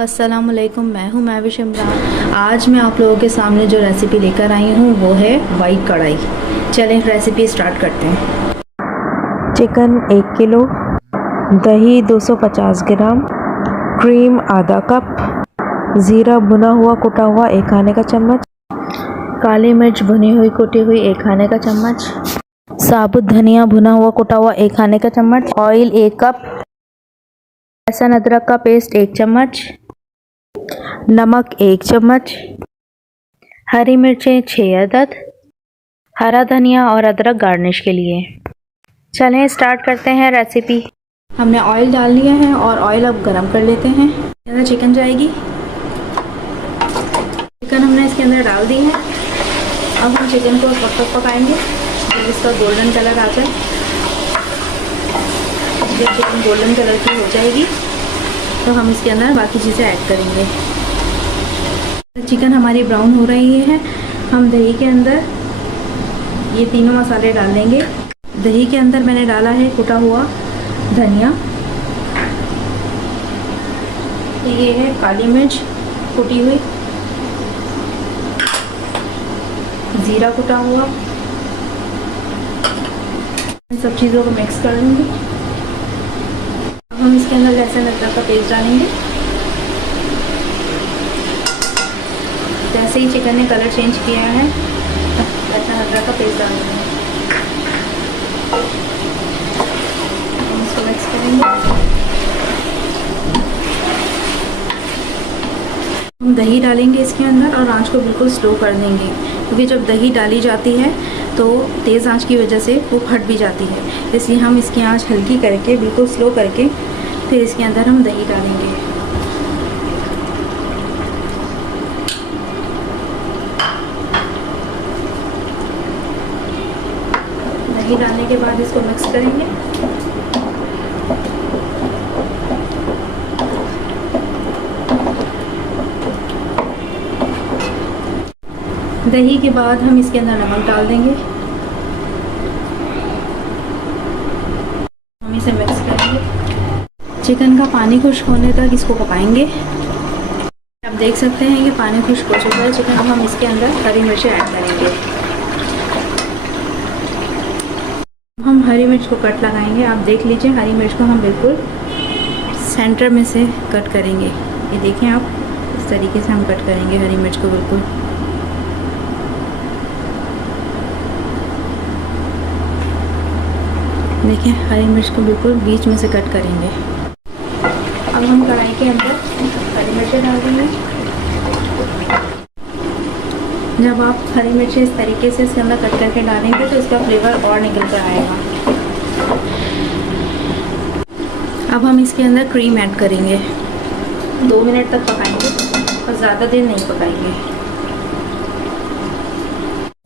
अस्सलाम वालेकुम, मैं हूँ महविश इमरान। आज मैं आप लोगों के सामने जो रेसिपी लेकर आई हूँ वो है वाइट कढ़ाई। चलें रेसिपी स्टार्ट करते हैं। चिकन 1 किलो, दही 250 ग्राम, क्रीम आधा कप, ज़ीरा भुना हुआ कुटा हुआ 1 खाने का चम्मच, काली मिर्च भुनी हुई कुटी हुई 1 खाने का चम्मच, साबुत धनिया भुना हुआ कुटा हुआ 1 खाने का चम्मच, ऑयल 1 कप, लहसुन अदरक का पेस्ट 1 चम्मच, नमक 1 चम्मच, हरी मिर्चें 6 अदद, हरा धनिया और अदरक गार्निश के लिए। चलें स्टार्ट करते हैं रेसिपी। हमने ऑयल डाल लिया है और ऑयल अब गरम कर लेते हैं। इसके चिकन जाएगी। चिकन हमने इसके अंदर डाल दी है। अब हम चिकन को तब तक पकाएंगे जब इसका गोल्डन कलर आ जाए। जब चिकन गोल्डन कलर की हो जाएगी तो हम इसके अंदर बाकी चीज़ें ऐड करेंगे। चिकन हमारी ब्राउन हो रही है। हम दही के अंदर ये तीनों मसाले डाल देंगे। दही के अंदर मैंने डाला है कुटा हुआ धनिया, ये है काली मिर्च कुटी हुई, ज़ीरा कुटा हुआ। इन सब चीज़ों को मिक्स कर लूँगी। हम इसके अंदर लहसुन अदरक का पेस्ट डालेंगे। जैसे ही चिकन ने कलर चेंज किया है लहसुन अदरक का पेस्ट डालेंगे। हम इसको मिक्स करेंगे। हम दही डालेंगे इसके अंदर और आंच को बिल्कुल स्लो कर देंगे, क्योंकि जब दही डाली जाती है तो तेज़ आंच की वजह से वो फट भी जाती है। इसलिए हम इसकी आंच हल्की करके बिल्कुल स्लो करके फिर इसके अंदर हम दही डालेंगे। दही डालने के बाद इसको मिक्स करेंगे। दही के बाद हम इसके अंदर नमक डाल देंगे। हम इसे मिक्स करेंगे। चिकन का पानी खुश्क होने तक इसको पकाएंगे। आप देख सकते हैं कि पानी खुश्क हो चुका है चिकन। अब हम इसके अंदर हरी मिर्चें ऐड करेंगे। हम हरी मिर्च को कट लगाएंगे। आप देख लीजिए, हरी मिर्च को हम बिल्कुल सेंटर में से कट करेंगे। ये देखें आप, इस तरीके से हम कट करेंगे हरी मिर्च को बिल्कुल। देखिए, हरी मिर्च को बिल्कुल बीच में से कट करेंगे। अब हम कढ़ाई के अंदर हरी मिर्चें डाल देंगे। जब आप हरी मिर्चें इस तरीके से इसके अंदर कट करके डालेंगे तो इसका फ्लेवर और निकल कर आएगा। अब हम इसके अंदर क्रीम ऐड करेंगे। 2 मिनट तक पकाएंगे और ज़्यादा देर नहीं पकाएंगे।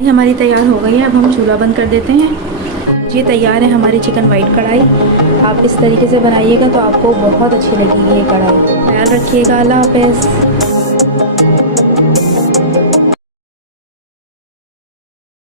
हमारी तैयार हो गई है। अब हम चूल्हा बंद कर देते हैं। ये तैयार है हमारी चिकन वाइट कढ़ाई। आप इस तरीके से बनाइएगा तो आपको बहुत अच्छी लगेगी ये कढ़ाई। ख्याल रखिएगा। अल्लाह हाफ़िज़।